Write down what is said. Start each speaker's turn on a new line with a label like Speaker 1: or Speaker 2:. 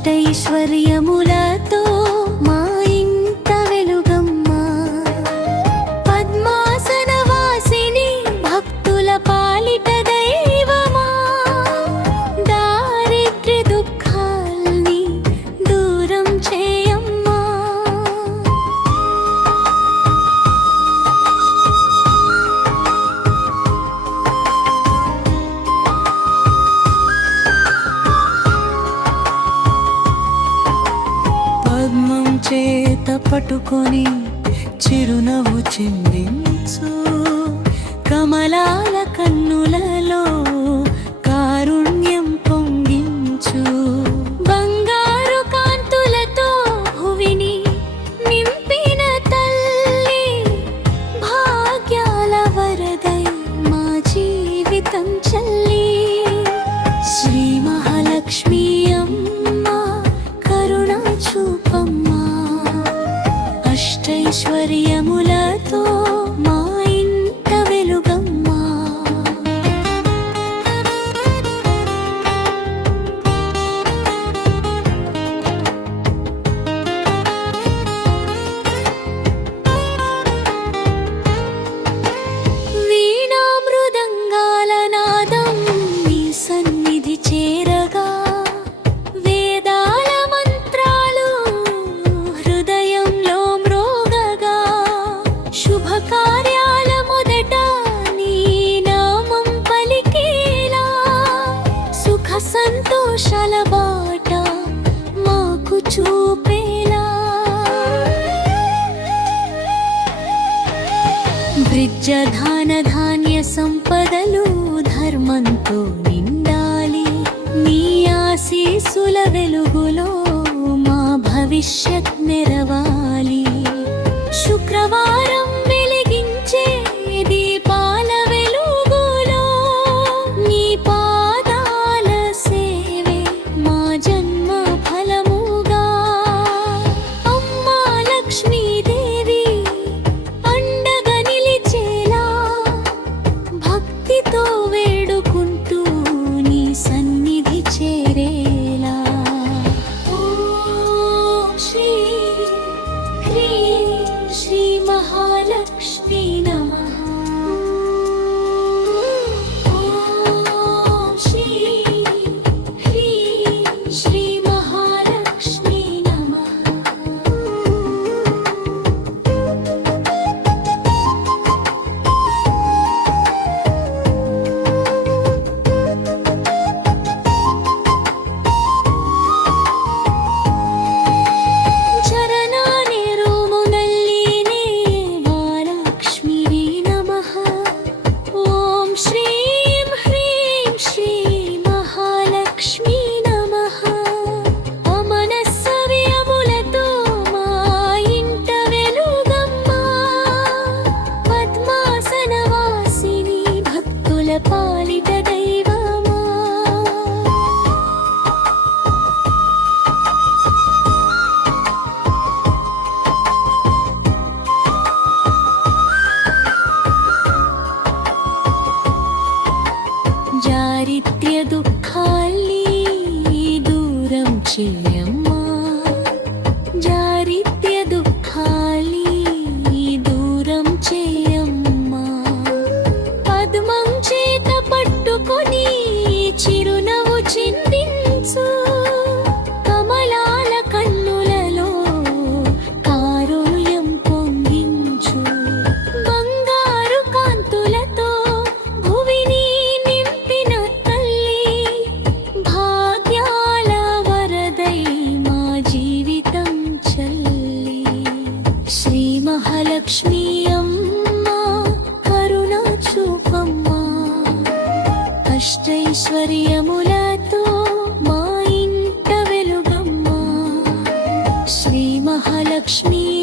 Speaker 1: అష్టైశ్వర్యములు పట్టుకొని చిరునవ్వు చిందించు. కమలాల
Speaker 2: కన్ను ఆశల బాట మాకు చూపేలా బ్రిజ్జధాన ధాన్య సంపదలు ధర్మంతో నిండాలి. నీ ఆశీసుల వెలుగులో మా భవిష్యత్ నెర నీ అమ్మ కరుణ చూపమ్మ. అష్టైశ్వర్యములతో మా ఇంట వెలుగమ్మ. శ్రీ మహాలక్ష్మీ